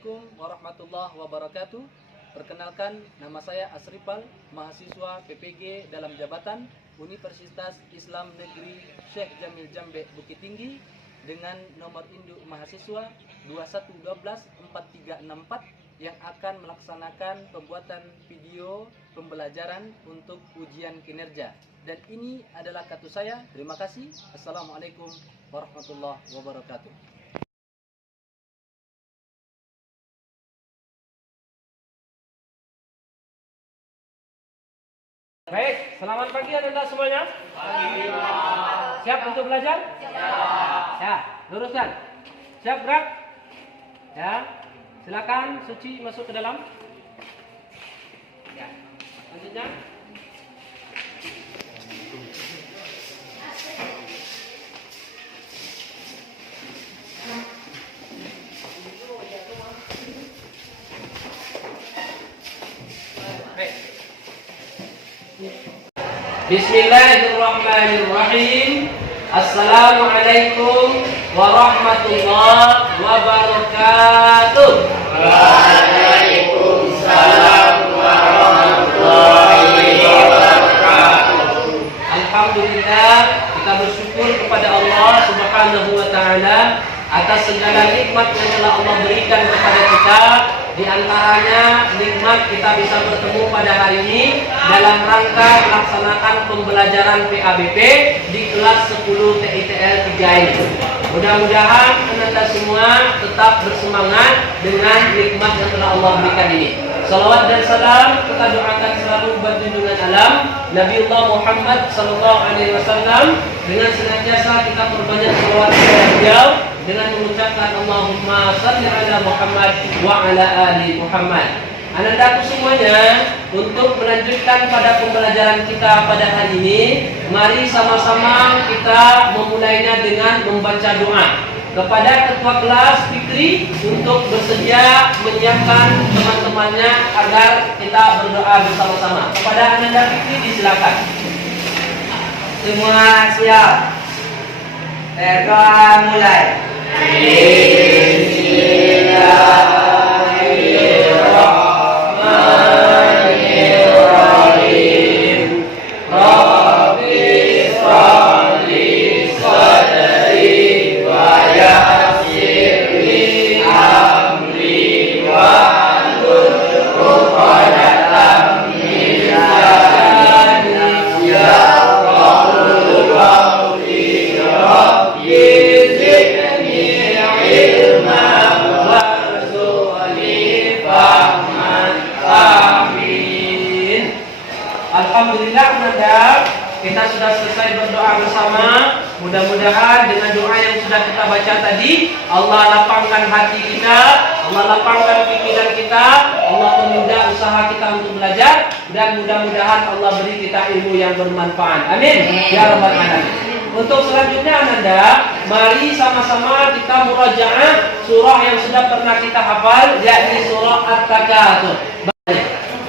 Assalamualaikum warahmatullahi wabarakatuh. Perkenalkan, nama saya Asripal, mahasiswa PPG dalam jabatan Universitas Islam Negeri Syekh Jamil Jambe Bukit Tinggi dengan nomor induk mahasiswa 21124364 yang akan melaksanakan pembuatan video pembelajaran untuk ujian kinerja. Dan ini adalah kartu saya. Terima kasih. Assalamualaikum warahmatullahi wabarakatuh. Baik, selamat pagi Anda semuanya. Pagi. Siap untuk belajar? Siap. Ya, luruskan. Siap gerak? Ya. Silakan Suci masuk ke dalam. Ya. Selanjutnya. Bismillahirrahmanirrahim. Assalamualaikum warahmatullahi wabarakatuh. Waalaikumsalam warahmatullahi wabarakatuh. Alhamdulillah, kita bersyukur kepada Allah Subhanahu wa taala atas segala nikmat yang telah Allah berikan kepada kita. Di antaranya nikmat kita bisa bertemu pada hari ini dalam rangka melaksanakan pembelajaran PABP di kelas 10 TITL 3 ini. Mudah-mudahan Anda semua tetap bersemangat dengan nikmat yang telah Allah berikan ini. Salawat dan salam kita doakan selalu buat junjungan alam Nabiullah Muhammad sallallahu alaihi wasallam, dengan senantiasa kita perbanyak salawat kepada beliau dengan mengucapkan Allahumma shalli ala Muhammad wa ala ali Muhammad. Anandaku semuanya, untuk melanjutkan pada pembelajaran kita pada hari ini, mari sama-sama kita memulainya dengan membaca doa kepada ketua kelas Fikri untuk bersedia menyiapkan teman-temannya agar kita berdoa bersama-sama. Kepada Ananda Fikri disilakan. Semua siap. Berdoa mulai. Bismillahirrahmanirrahim. Rabbi sholli sadri wa yassir li amri wahlul 'uqdatam min lisani yafqahu qawli. Rabbi zidni ilman warzuqni fahman. Amin. Alhamdulillah Ananda, kita sudah selesai berdoa bersama. Mudah-mudahan dengan doa yang sudah kita baca tadi, Allah lapangkan hati kita, Allah lapangkan pikiran kita, Allah memudah usaha kita untuk belajar, dan mudah-mudahan Allah beri kita ilmu yang bermanfaat. Amin. Ya Rabbal Alamin. Untuk selanjutnya Ananda, mari sama-sama kita murajaah surah yang sudah pernah kita hafal, yakni surah At-Takatsur.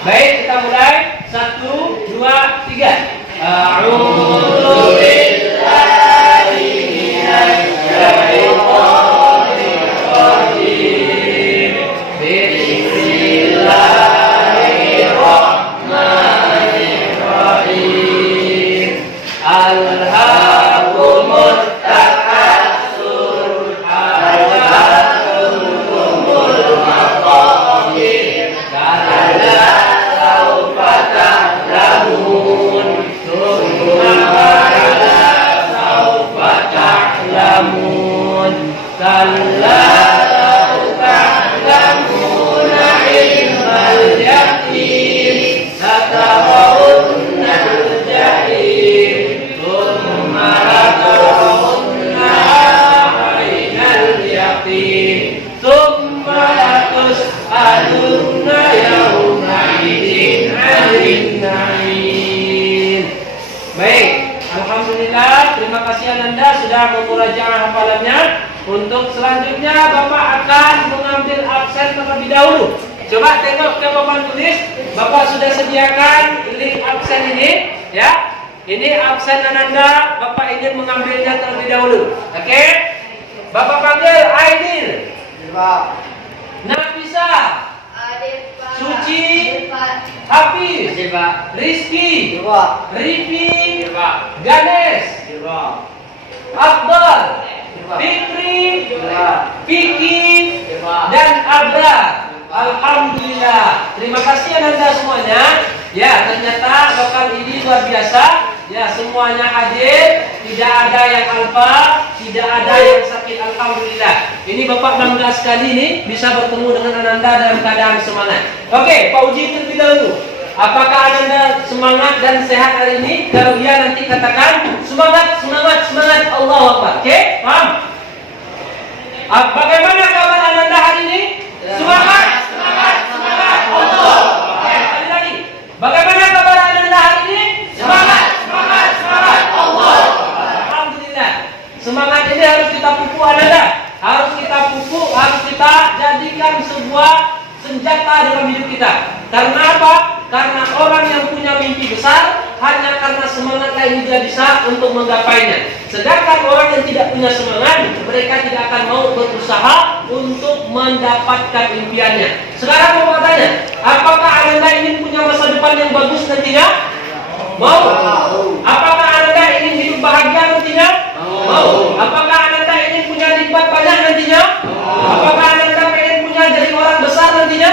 Baik, kita mulai. 1, 2, 3. A'udzu billahi minasy syaithanir rajim. Bismillahirrahmanirrahim. Alhaakumut takatsur hatta zurtumul maqabir. Kalla saufa ta'lamun, thumma kalla saufa ta'lamun. Kalla law ta'lamuna ilmal yaqin latarawunnal jahim, thumma latarawunna 'ainal yaqin, thumma latus'alunna yawma idzin 'anil na'im. Baik, alhamdulillah, terima kasih Ananda sudah memurajaah hafalannya. Untuk selanjutnya Bapak akan mengambil absen terlebih dahulu. Coba tengok ke papan tulis, Bapak sudah sediakan link absen ini, ya. Ini absen Ananda, Bapak ingin mengambilnya terlebih dahulu. Oke? Bapak panggil Aidil, Nafis Nafisa, Suci, Hafiz, Rizky, Rifi, Ganes, Akbar, Fikri, Vicky, dan Abrar. Alhamdulillah. Terima kasih Anda semuanya. Ya, ternyata lokal ini luar biasa. Ya, semuanya hadir. Tidak ada yang alfa, tidak ada yang sakit. Alhamdulillah. Ini Bapak bangga sekali nih bisa bertemu dengan Ananda dalam keadaan semangat. Oke, Pak Uji terlebih dahulu. Apakah Ananda semangat dan sehat hari ini? Kalau iya nanti katakan semangat, semangat, semangat. Allahu Akbar. Oke, paham? Bagaimana kabar Ananda hari ini? Semangat, semangat, semangat. Allah. Sekali lagi. Bagaimana kabar Ananda hari ini? Semangat, semangat, semangat. Allah. Alhamdulillah. Semangat ini harus kita pupuk Ananda. Harus kita pupuk, harus kita jadikan sebuah senjata dalam hidup kita. Karena apa? Karena orang yang punya mimpi besar hanya karena semangat lain dia bisa untuk menggapainya. Sedangkan orang yang tidak punya semangat, mereka tidak akan mau berusaha untuk mendapatkan impiannya. Sekarang mau tanya, apakah Anda ingin punya masa depan yang bagus nantinya? Mau? Apakah Anda ingin hidup bahagia nantinya? Mau. Apakah Anda ingin punya nikmat banyak nantinya? Apakah Anda ingin punya jadi orang besar nantinya?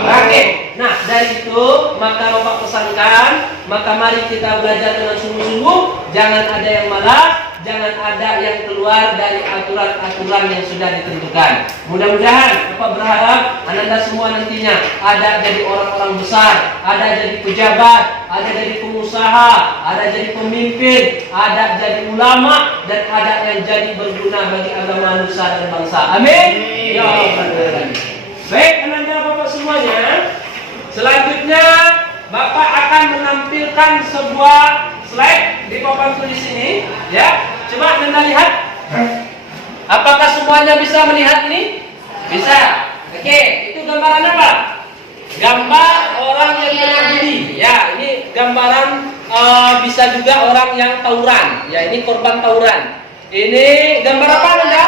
Oke. Nah, dari itu maka Bapak pesankan, maka mari kita belajar dengan sungguh-sungguh, jangan ada yang malas, jangan ada yang keluar dari aturan-aturan yang sudah ditentukan. Mudah-mudahan Bapak berharap Anda semua nantinya ada jadi orang-orang besar, ada jadi pejabat, ada jadi pengusaha, ada jadi pemimpin, ada jadi ulama, dan ada yang jadi berguna bagi agama nusa dan bangsa. Amin. Ya Allah. Baik, Anda Bapak semuanya. Selanjutnya Bapak akan menampilkan sebuah slide di papan tulis ini, ya. Coba Anda lihat. Apakah semuanya bisa melihat ini? Bisa. Oke, itu gambaran apa? Gambar orang yang bela diri. Ya, ini gambaran bisa juga orang yang tawuran. Ya, ini korban tawuran. Ini gambar apa Anda?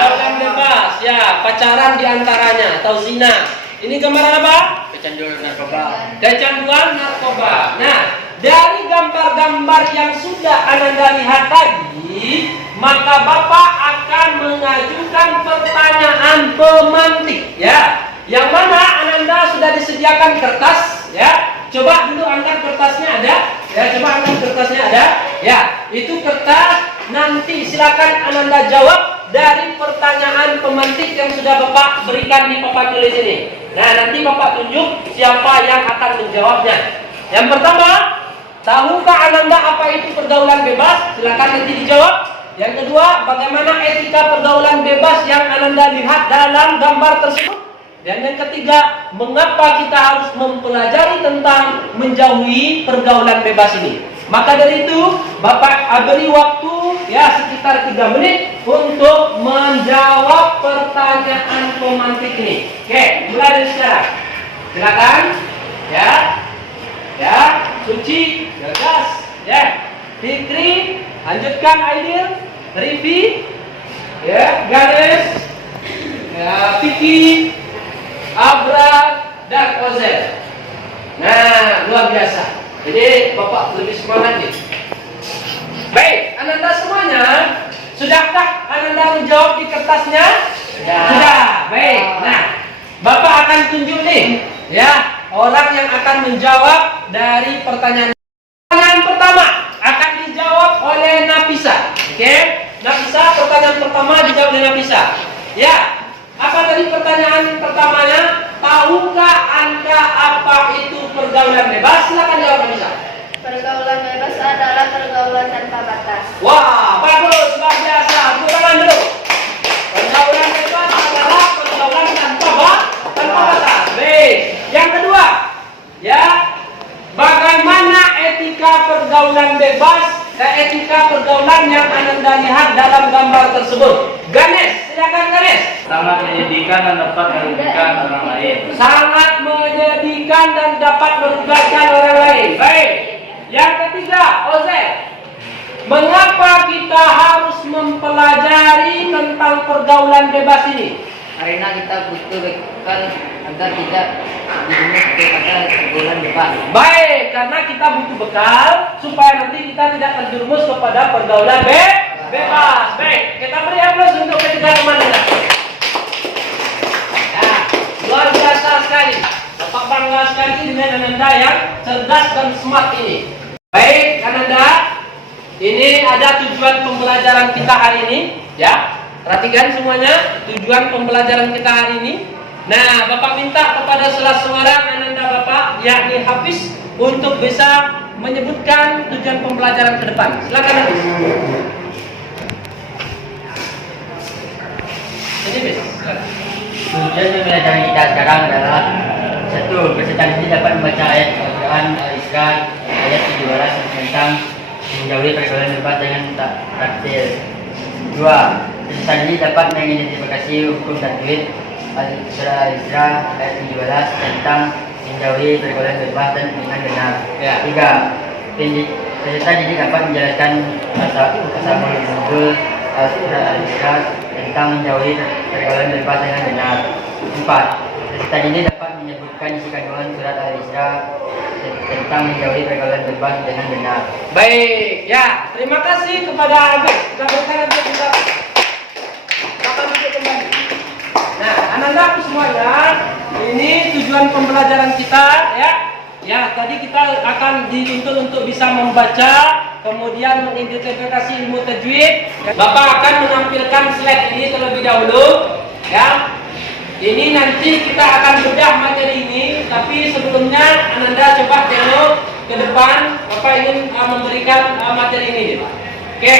Tawuran bebas. Ya, pacaran diantaranya atau zina. Ini gambaran apa? Kecanduan narkoba. Kecanduan narkoba. Nah, dari gambar-gambar yang sudah Anda lihat tadi, maka Bapak akan mengajukan pertanyaan pemantik, ya. Yang mana Anda sudah disediakan kertas, ya. Coba dulu angkat kertasnya ada, ya. Coba angkat kertasnya ada, ya. Itu kertas. Nanti silakan Anda jawab dari pertanyaan pemantik yang sudah Bapak berikan di papan tulis ini. Nah, nanti Bapak tunjuk siapa yang akan menjawabnya. Yang pertama, tahukah Anda apa itu pergaulan bebas? Silakan nanti dijawab. Yang kedua, bagaimana etika pergaulan bebas yang Anda lihat dalam gambar tersebut? Dan yang ketiga, mengapa kita harus mempelajari tentang menjauhi pergaulan bebas ini? Maka dari itu, Bapak beri waktu ya sekitar 3 menit untuk menjawab pertanyaan pemantik ini. Oke, mulai dari sekarang. Silakan. Ya. Ya, Suci, Gagas, ya. Fikri, lanjutkan Aidil, Rifi, ya, Ganes, ya, Vicky, Abra, dan Ozel. Nah, luar biasa. Jadi Bapak lebih semangat nih. Baik, Anda semuanya, sudahkah Anda menjawab di kertasnya? Sudah. Baik. Nah, Bapak akan tunjuk nih, ya, orang yang akan menjawab dari pertanyaan. Pertanyaan pertama akan dijawab oleh Nafisa. Oke? Nafisa, pertanyaan pertama dijawab oleh Nafisa. Ya. Apa tadi pertanyaan pertamanya? Tahukah Anda apa itu pergaulan bebas? Silakan jawab Nafisa. Pergaulan bebas adalah pergaulan tanpa batas. Wah, bagus, luar biasa. Tepuk tangan dulu. Pergaulan bebas adalah pergaulan tanpa batas. Baik. Yang kedua, ya, bagaimana etika pergaulan bebas dan etika pergaulan yang Anda lihat dalam gambar tersebut? Ganes, silakan Ganes. Sangat menyedihkan dan dapat merugikan orang lain. Sangat menyedihkan dan dapat merugikan orang lain. Baik. Yang ketiga, Ozel. Mengapa kita harus mempelajari tentang pergaulan bebas ini? karena kita butuh bekal agar tidak dijenis kepada pergaulan bebas. Baik, karena kita butuh bekal supaya nanti kita tidak terjerumus kepada pergaulan bebas. Baik, kita beri aplaus untuk ketiga teman kita. Ya, luar biasa sekali. Bapak bangga sekali dengan Ananda yang cerdas dan smart ini. Baik, Ananda, ini ada tujuan pembelajaran kita hari ini, ya. Perhatikan semuanya, tujuan pembelajaran kita hari ini. Nah, Bapak minta kepada salah seorang Ananda Bapak, yakni Hafiz, untuk bisa menyebutkan tujuan pembelajaran ke depan. Silakan Hafiz. Ini Hafiz. Tujuan pembelajaran kita sekarang adalah satu, peserta didik dapat membaca ayat Al-Quran Al-Isra ayat 17 tentang menjauhi pergaulan bebas dengan takdir. Dua, peserta didik dapat mengidentifikasi hukum tajwid Al-Isra ayat 17 tentang menjauhi pergaulan bebas dan dengan benar. Ya. Tiga, peserta didik dapat menjelaskan asal-usul nuzul Al-Isra tentang menjauhi pergaulan bebas dengan benar. Empat, peserta didik dapat menyebutkan isi kandungan surat Al-Isra tentang menjauhi pergaulan bebas dengan benar. Baik, ya, terima kasih kepada Hafiz. Kita berikan untuk kita. Silakan duduk kembali. Nah, anak-anakku semuanya, ini tujuan pembelajaran kita, ya. Ya, tadi kita akan dituntut untuk bisa membaca, kemudian mengidentifikasi ilmu tajwid. Bapak akan menampilkan slide ini terlebih dahulu, ya. Ini nanti kita akan bedah materi ini, tapi sebelumnya Ananda coba tengok ke depan. Bapak ingin memberikan materi ini, oke?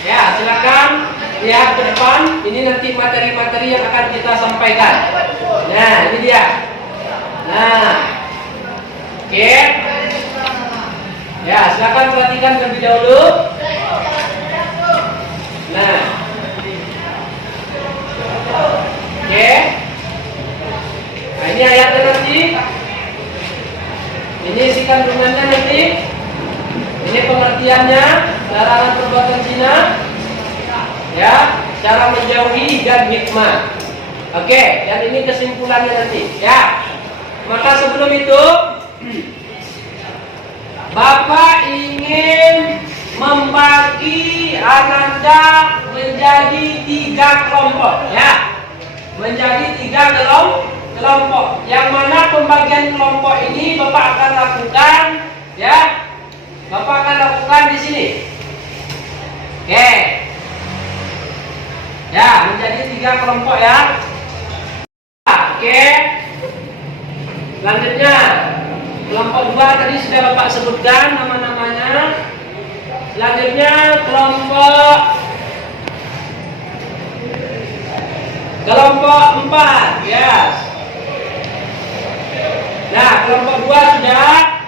Ya, silakan lihat ke depan. Ini nanti materi-materi yang akan kita sampaikan. Nah, ini dia. Nah, oke. Ya, silakan perhatikan terlebih dahulu. Nah, oke. Nah, ini ayatnya nanti. Ini isi kandungannya nanti. Ini pengertiannya, larangan perbuatan zina, ya, cara menjauhi dan hikmah. Oke, dan ini kesimpulannya nanti, ya. Maka sebelum itu, Bapak ingin membagi Ananda menjadi 3 kelompok, ya. Menjadi 3 kelompok. Yang mana pembagian kelompok ini Bapak akan lakukan, ya. Bapak akan lakukan di sini. Oke. Ya, menjadi 3 kelompok ya. Oke. Selanjutnya, kelompok 2 tadi sudah Bapak sebutkan nama-namanya. Selanjutnya kelompok 4, yes. Nah, kelompok 2 sudah.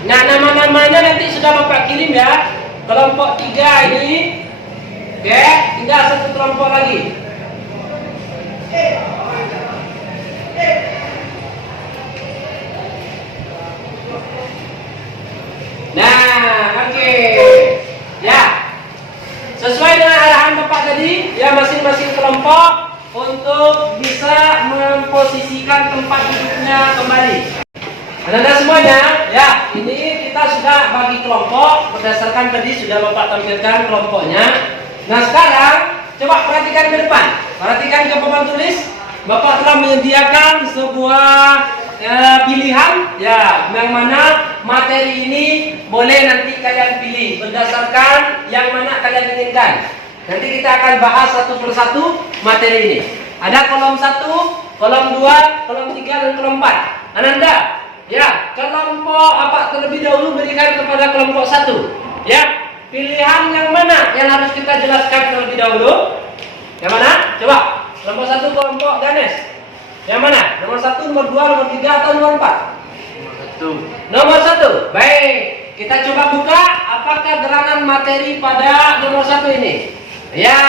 Nah, nama-namanya nanti sudah Bapak kirim ya. Kelompok 3 ini, oke, tinggal 1 kelompok lagi. Nah, oke, ya. Sesuai dengan arahan Bapak tadi, ya, masing-masing kelompok untuk bisa memposisikan tempat duduknya kembali. Anda semuanya, ya, ini kita sudah bagi kelompok berdasarkan tadi sudah Bapak tampilkan kelompoknya. Nah, sekarang coba perhatikan ke depan, perhatikan ke papan tulis. Bapak telah menyediakan sebuah pilihan, ya, yang mana materi ini boleh nanti kalian pilih berdasarkan yang mana kalian inginkan. Nanti kita akan bahas satu persatu materi ini. Ada kolom 1, kolom 2, kolom 3, dan kolom 4. Ananda, ya, kelompok apa terlebih dahulu berikan kepada kelompok 1. Ya, pilihan yang mana yang harus kita jelaskan terlebih dahulu? Yang mana? Coba. Kelompok 1 kelompok Ganes. Yang mana? Nomor 1, nomor 2, nomor 3 atau nomor 4? Nomor 1. Baik. Kita coba buka apakah gerangan materi pada nomor 1 ini. Ya,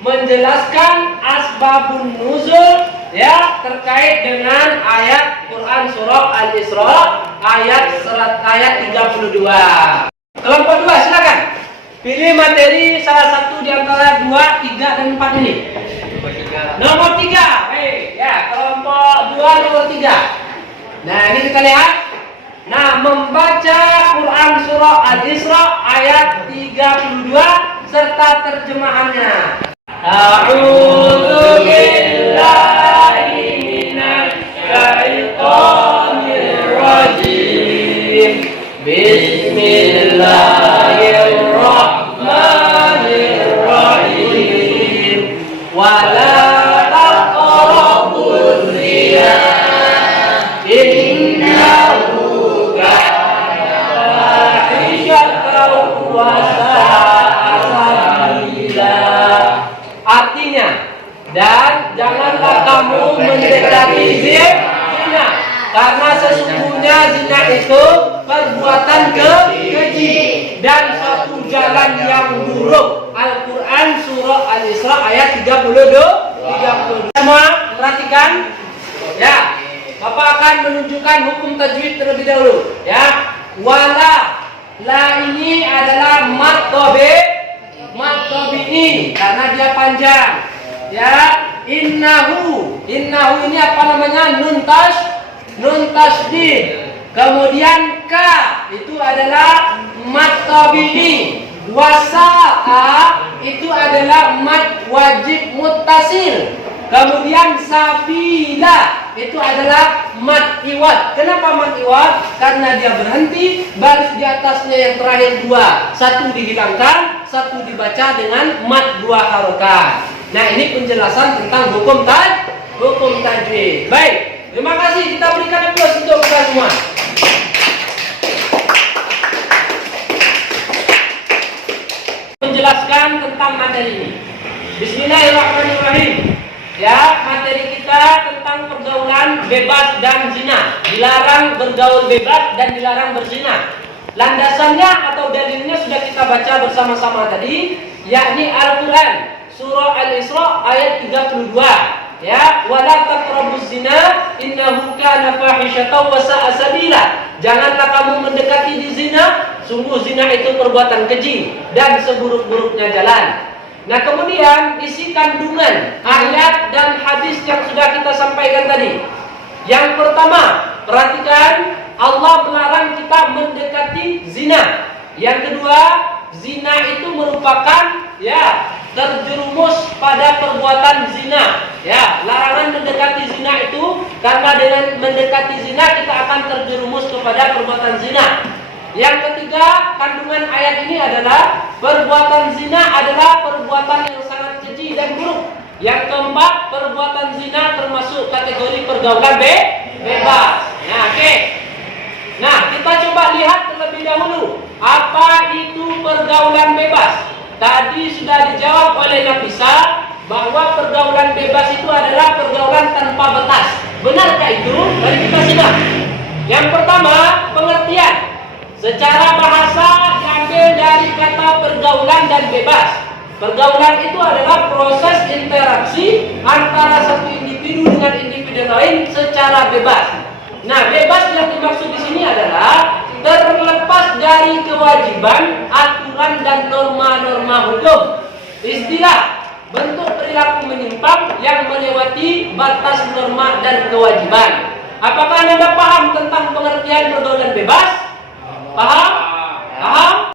menjelaskan asbabun nuzul, ya, terkait dengan ayat Quran surah Al-Isra ayat 32. Kelompok 2 silakan. Pilih materi salah satu di antara 2, 3, dan 4 ini. Nomor 3. Baik, ya, kelompok 2 nomor 3. Nah, ini kita lihat. Nah, membaca Quran surah Al-Isra ayat 32 serta terjemahannya. A'udzu billahi minasy syaithanir rajim. Bismillahirrahmanirrahim. Wala taqrabuz zina innahu kana fahishatan wa sa'a sabila. Artinya, dan janganlah kamu mendekati zina, karena sesungguhnya zina itu perbuatan keji dan suatu jalan yang buruk. Al-Quran surah Al-Isra ayat 32. Semua perhatikan, ya. Bapak akan menunjukkan hukum tajwid terlebih dahulu, ya. Wala, la ini adalah mad ini karena dia panjang, ya. Innahu ini apa namanya? Nun tasdid. Kemudian ka itu adalah mad tabi'i. Wasa'a itu adalah mad wajib muttasil. Kemudian sabila itu adalah mad iwad. Kenapa mad iwad? Karena dia berhenti, baris di atasnya yang terakhir 2. Satu dihilangkan, satu dibaca dengan mad 2 harokat. Nah, ini penjelasan tentang hukum tajwid. Baik, terima kasih. Kita berikan aplaus untuk kita semua. Menjelaskan tentang materi ini. Bismillahirrahmanirrahim. Ya, materi kita tentang pergaulan bebas dan zina. Dilarang bergaul bebas dan dilarang berzina. Landasannya atau dalilnya sudah kita baca bersama-sama tadi, yakni Al-Quran surah Al-Isra ayat 32. Ya, wala taqrabuz zina innahu kana fahishatan wa sa'a sabila. Janganlah kamu mendekati di zina, sungguh zina itu perbuatan keji dan seburuk-buruknya jalan. Nah, kemudian isi kandungan ayat dan hadis yang sudah kita sampaikan tadi. Yang pertama, perhatikan, Allah melarang kita mendekati zina. Yang kedua, zina itu merupakan, ya, terjerumus pada perbuatan zina. Ya, larangan mendekati zina itu karena dengan mendekati zina kita akan terjerumus kepada perbuatan zina. Yang ketiga, kandungan ayat ini adalah perbuatan zina adalah perbuatan yang sangat keji dan buruk. Yang keempat, perbuatan zina termasuk kategori pergaulan bebas. Nah, oke. Nah, kita coba lihat terlebih dahulu apa itu pergaulan bebas. Tadi sudah dijawab oleh Nafisa bahwa pergaulan bebas itu adalah pergaulan tanpa batas. Benarkah itu? Mari kita simak. Yang pertama, pengertian. Secara bahasa diambil dari kata pergaulan dan bebas. Pergaulan itu adalah proses interaksi antara satu individu dengan individu lain secara bebas. Nah, bebas yang dimaksud di sini adalah terlepas dari kewajiban, aturan dan norma-norma hukum. Istilah bentuk perilaku menyimpang yang melewati batas norma dan kewajiban. Apakah Anda paham tentang pengertian pergaulan bebas? Paham? Paham?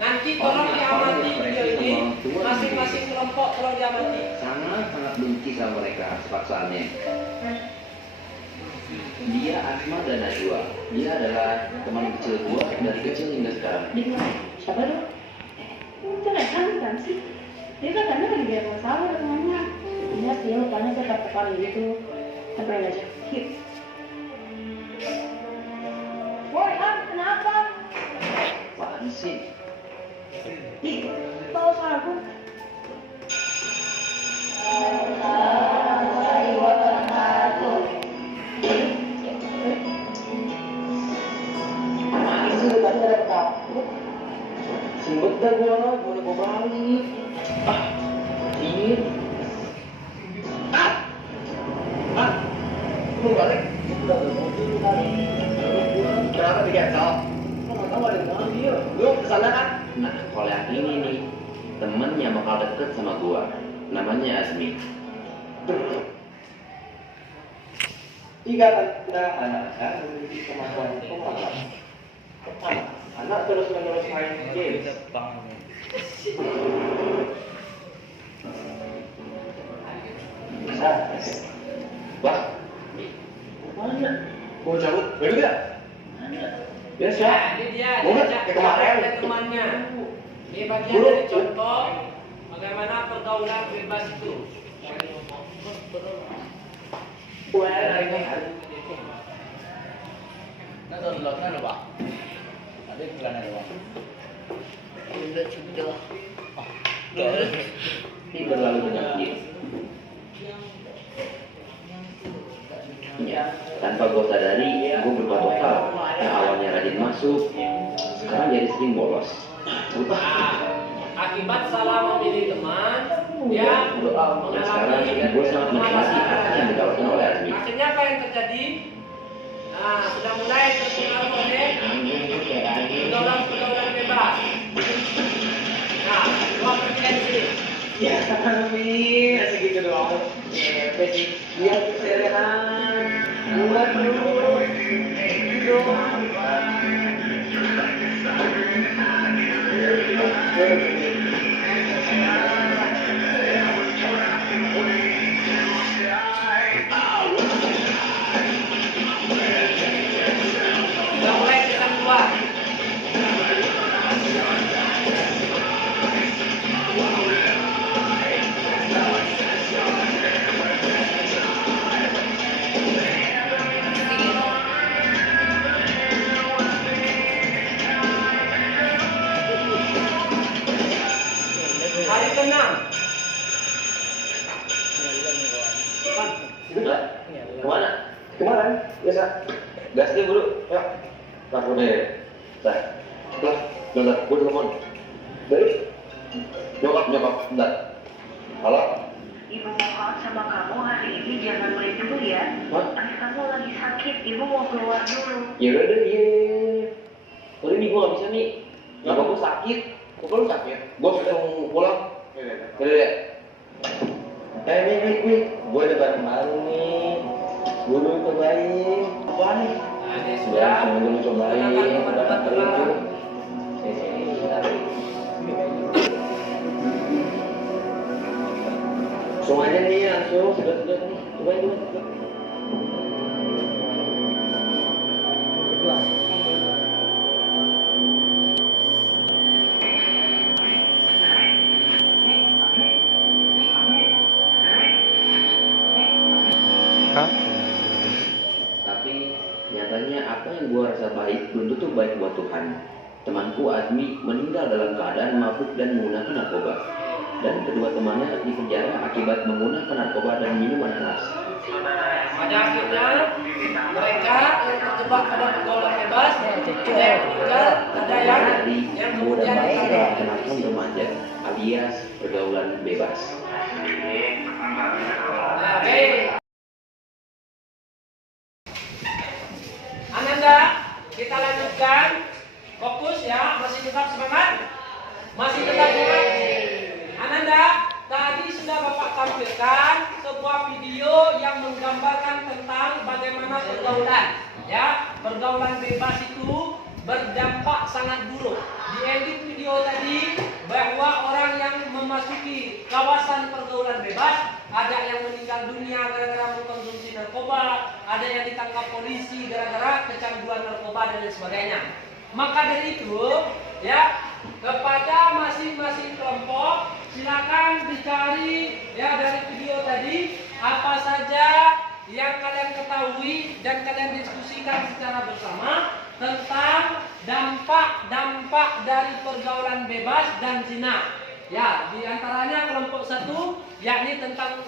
Nanti tolong diamati video ini. Masing-masing kelompok tolong diamati. Sangat benci sama mereka paksaannya. Dia Asma dan Najwa. Dia adalah teman kecil gua dari kecil hingga sekarang. Siapa tuh? Itu kan sih. Dia katanya lagi ada masalah temannya. Iya sih, katanya tetap kali gitu. Sampai nggak sakit. Woi, kenapa? Apaan sih? Ih, tahu aku. Sembut dah gua balik. Ini. Lu balik. Udah bermobil lu kali. Kenapa dikacau? Nggak tahu ada yang dia. Lu kesana kan? Nah, kalau yang ini nih, temen yang bakal deket sama gua, namanya Azmi. Jika Anda anak-anak memiliki kemampuan pemahaman, anak terus-menerus main games. Wah, Mana? Mau cabut? Boleh tidak? Biasa. Ya, ini dia Boleh? Kayak kemarin. oleh temannya. Ini bagian Buruk. dari contoh bagaimana pergaulan bebas itu. Nó download nó rồi Pak. Ada bulan ada Pak. ini berlalu dengan dia. Ya, tanpa gue sadari, gue berubah total. Yang awalnya rajin masuk, sekarang jadi sering bolos. Akibat salah memilih teman, dia Dan sekarang gue sangat menikmati apa yang ditawarkan oleh Azmi. akhirnya apa yang terjadi? Nah, sudah mulai terpengaruh oleh pergaulan bebas. Nah, dua frekuensi. Ya, kami segitu doang. Basic dia serehan. Buat dulu. Sudah mulai season 2. Hari ke-6. Kemana? Kemarin biasa. Gas deh bro. Ya. Taruh deh. Nah, bentar, gue telepon. Dari Nyokap, bentar. Halo? Ibu mohon sama kamu hari ini jangan main dulu ya. Hah? Ayah kamu lagi sakit, ibu mau keluar dulu. Ya udah deh, iya. Sorry nih, gue gak bisa nih. Kenapa gue sakit? Kok lu sakit? Gue langsung pulang. Yaudah deh. nih. Gue ada barang baru nih. Gue dulu cobain. Apaan nih? Nah, ini Sudah, sudah sama dulu cobain. menggunakan Barang obat baru itu. terlarang. Sini, bentar. Langsung aja nih, langsung. Sudah nih. Cobain dulu. Tapi nyatanya apa yang gua rasa baik belum tentu baik buat Tuhan. Temanku Azmi meninggal dalam keadaan mabuk dan menggunakan narkoba. Dan kedua temannya dipenjara akibat menggunakan narkoba dan minuman keras. Pada akhirnya mereka yang terjebak pada pergaulan bebas, ada yang meninggal, ada yang Mudah kemudian baik ditangkap dikenakan remaja alias pergaulan bebas. Nah, baik. Ananda, kita lanjutkan. Fokus ya, masih tetap semangat? Masih tetap semangat? Ananda, tadi sudah Bapak tampilkan sebuah video yang menggambarkan tentang bagaimana pergaulan. Ya, pergaulan bebas itu berdampak sangat buruk. Di edit video tadi bahwa orang yang memasuki kawasan pergaulan bebas ada yang meninggal dunia gara-gara mengkonsumsi narkoba, ada yang ditangkap polisi gara-gara kecanduan narkoba dan lain sebagainya. Maka dari itu, ya, kepada masing-masing kelompok silakan dicari ya dari video tadi apa saja yang kalian ketahui dan kalian diskusikan secara bersama tentang dampak-dampak dari pergaulan bebas dan zina. Ya, di antaranya kelompok 1 yakni tentang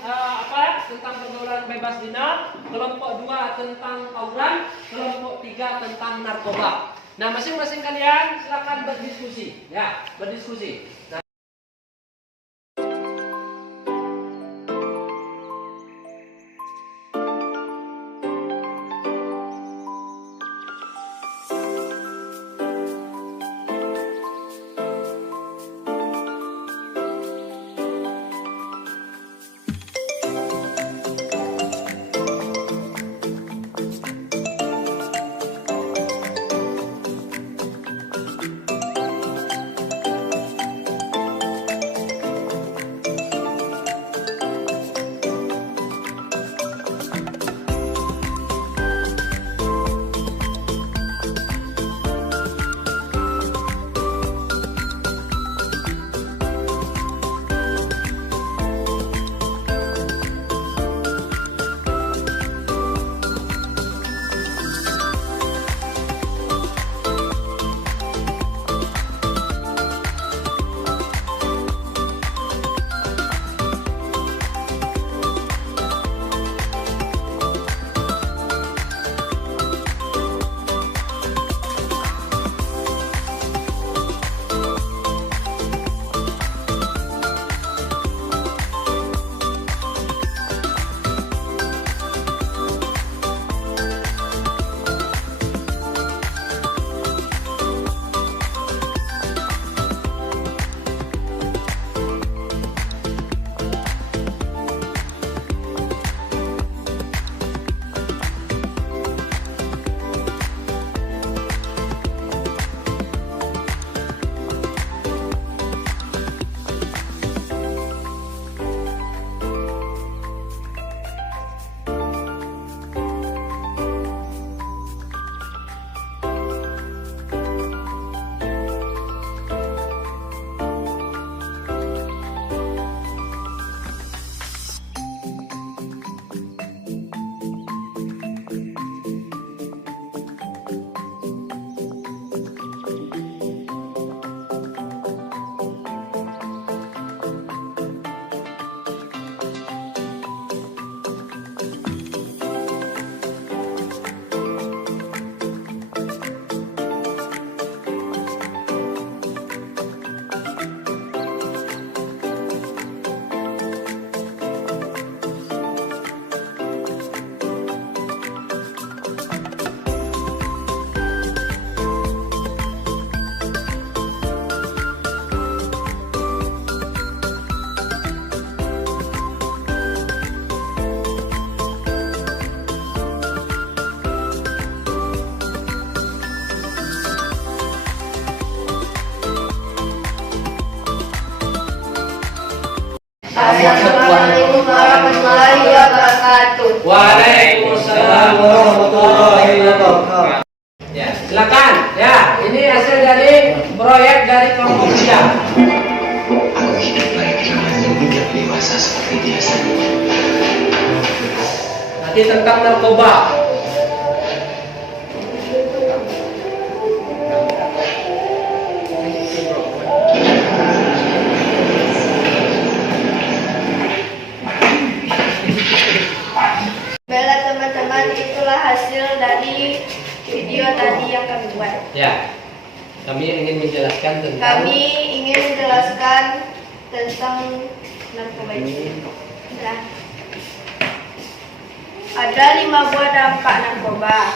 tentang pergaulan bebas zina, kelompok 2 tentang tawuran, kelompok 3 tentang narkoba. Nah, masing-masing kalian silakan berdiskusi, ya, berdiskusi. Nah, Assalamualaikum warahmatullahi wabarakatuh. Waalaikumsalam warahmatullahi wabarakatuh. Ya, silakan. Ya, ini hasil dari proyek dari kelompok dia. Aku hidup layaknya yang tidak dewasa seperti biasanya. Nanti tentang narkoba. Baiklah teman-teman, itulah hasil dari video tadi yang kami buat. Ya, kami ingin menjelaskan tentang narkoba ini. Nah, ada 5 buah dampak narkoba.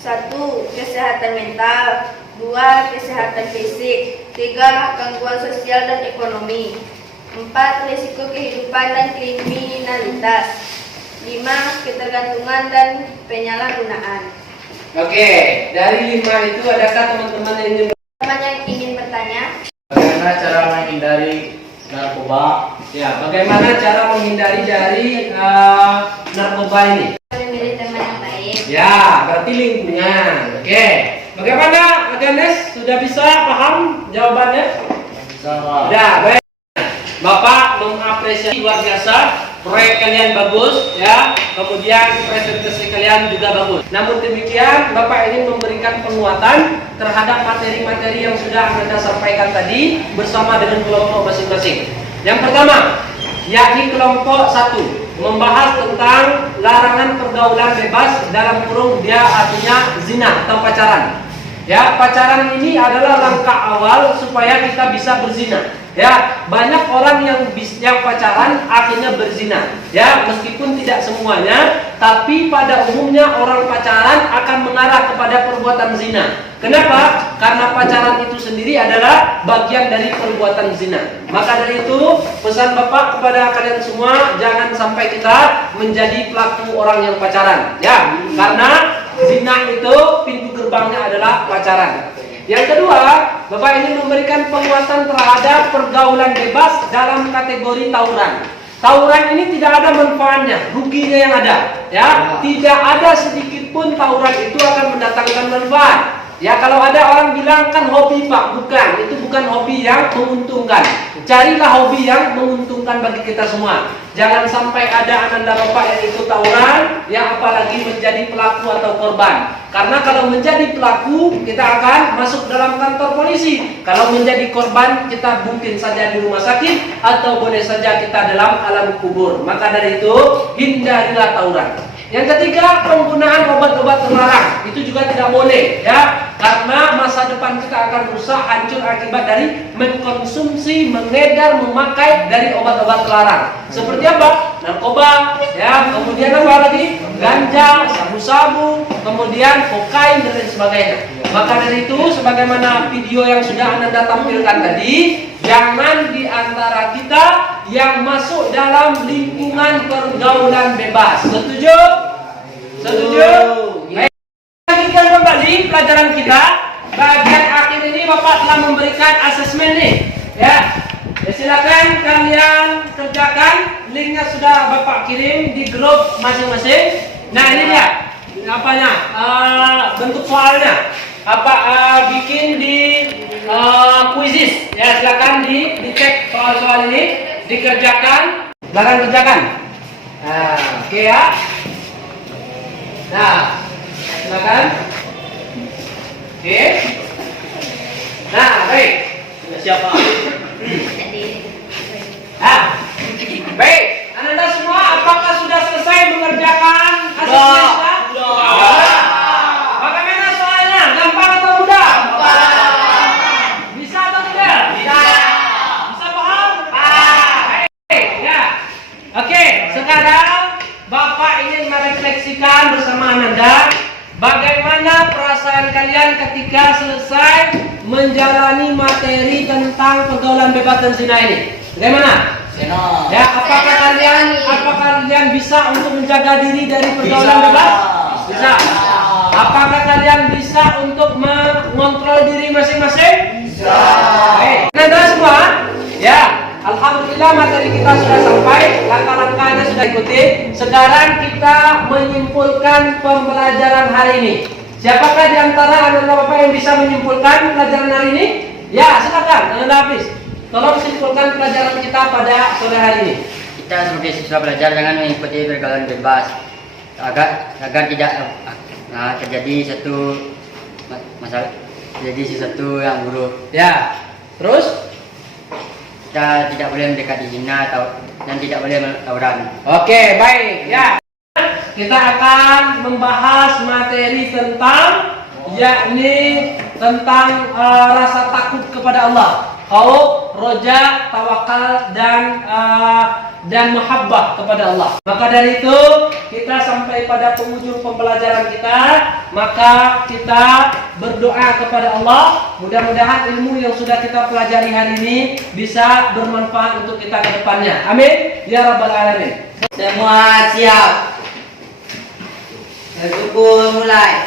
1. Kesehatan mental. 2. Kesehatan fisik. 3. Gangguan sosial dan ekonomi. 4. Risiko kehidupan dan kriminalitas. 5. Ketergantungan dan penyalahgunaan. Oke, dari 5 itu adakah teman-teman yang ingin bertanya? Bagaimana cara menghindari narkoba? Ya, bagaimana cara menghindari dari narkoba ini? Memilih teman yang baik. Ya, berarti lingkungan. Oke, bagaimana Aganes? Sudah bisa paham jawabannya? Sudah, baik. Bapak mengapresiasi luar biasa. Proyek kalian bagus, ya. Kemudian presentasi kalian juga bagus. Namun demikian, Bapak ingin memberikan penguatan terhadap materi-materi yang sudah Anda sampaikan tadi bersama dengan kelompok masing-masing. Yang pertama, yakni kelompok 1 membahas tentang larangan pergaulan bebas, dalam kurung dia artinya zina atau pacaran. Ya, pacaran ini adalah langkah awal supaya kita bisa berzina. Ya, banyak orang yang pacaran akhirnya berzina. Ya, meskipun tidak semuanya, tapi pada umumnya orang pacaran akan mengarah kepada perbuatan zina. Kenapa? Karena pacaran itu sendiri adalah bagian dari perbuatan zina. Maka dari itu, pesan Bapak kepada kalian semua, jangan sampai kita menjadi pelaku orang yang pacaran. Ya, karena zina itu pintu gerbangnya adalah pacaran. Yang kedua, Bapak ingin memberikan penguatan terhadap pergaulan bebas dalam kategori tawuran. Tawuran ini tidak ada manfaatnya, ruginya yang ada. Ya, tidak ada sedikit pun tawuran itu akan mendatangkan manfaat. Ya, kalau ada orang bilang kan hobi Pak, bukan, itu bukan hobi yang menguntungkan. Carilah hobi yang menguntungkan bagi kita semua. Jangan sampai ada ananda Bapak yang ikut tawuran, yang apalagi menjadi pelaku atau korban. Karena kalau menjadi pelaku, kita akan masuk dalam kantor polisi. Kalau menjadi korban, kita mungkin saja di rumah sakit, atau boleh saja kita dalam alam kubur. Maka dari itu, hindarilah tawuran. Yang ketiga, penggunaan obat-obat terlarang itu juga tidak boleh, ya, karena masa depan kita akan rusak, hancur akibat dari mengkonsumsi, mengedar, memakai dari obat-obat terlarang. Seperti apa? Narkoba, ya, kemudian apa lagi? Ganja, sabu-sabu, kemudian kokain dan lain sebagainya. Maka dari itu, sebagaimana video yang sudah Anda tampilkan tadi, jangan di antara kita yang masuk dalam lingkungan pergaulan bebas. Setuju? Setuju? Baik. Lanjutkan kembali pelajaran kita. Bagian akhir ini Bapak telah memberikan asesmen nih, ya. Silakan kalian kerjakan. Linknya sudah Bapak kirim di grup masing-masing. Nah, ini dia apanya, bentuk soalnya. Bikin di quizzes, ya, silakan dicek soal-soal ini, dikerjakan, barang kerjakan. Nah, oke ya. Nah, silakan. Oke. Nah, baik. Siapa? Nah, baik. Anda semua apakah sudah selesai mengerjakan asesmen? Sudah. Bagaimana soalnya? Gampang atau mudah? Bisa atau tidak? Bisa. Bisa paham? Baik, ya. Oke, sekarang Bapak ingin merefleksikan bersama Anda bagaimana perasaan kalian ketika selesai menjalani materi tentang pergaulan bebas dan zina ini. Bagaimana? Ya, apakah kalian bisa untuk menjaga diri dari pergaulan bebas? Bisa. Apakah kalian bisa untuk mengontrol diri masing-masing? Bisa. Baik. Anda semua, ya, alhamdulillah. Alhamdulillah materi kita sudah sampai, langkah-langkahnya sudah ikuti. Sekarang kita menyimpulkan pembelajaran hari ini. Siapakah di antara anak-anak Bapak yang bisa menyimpulkan pelajaran hari ini? Ya, silakan, anak Hafiz. Tolong simpulkan pelajaran kita pada sore hari ini. Kita sebagai siswa belajar jangan mengikuti pergaulan bebas agar tidak terjadi satu masalah, terjadi sesuatu yang buruk. Ya, terus Kita tidak boleh mendekati zina dan tidak boleh tawuran. oke, baik. Ya, kita akan membahas materi tentang yakni tentang rasa takut kepada Allah, khauf, roja, tawakal dan mahabbah kepada Allah. Maka dari itu kita sampai pada penghujung pembelajaran kita, maka kita berdoa kepada Allah, mudah-mudahan ilmu yang sudah kita pelajari hari ini bisa bermanfaat untuk kita ke depannya. Amin ya rabbal alamin. Semua siap. Berkumpul mulai.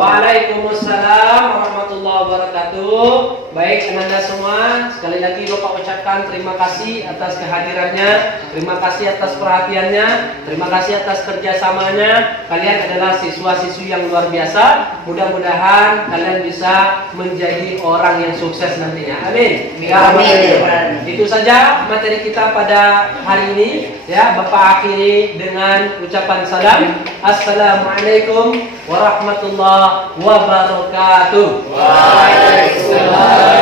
Waalaikumsalam warahmatullahi wabarakatuh. Baik, Anda semua, sekali lagi Bapak ucapkan terima kasih atas kehadirannya, terima kasih atas perhatiannya, terima kasih atas kerjasamanya. Kalian adalah siswa-siswi yang luar biasa. Mudah-mudahan kalian bisa menjadi orang yang sukses nantinya. Amin. Ya, amin. Itu saja materi kita pada hari ini. Ya, Bapak akhiri dengan ucapan salam. Assalamualaikum warahmatullahi wabarakatuh. Waalaikumsalam.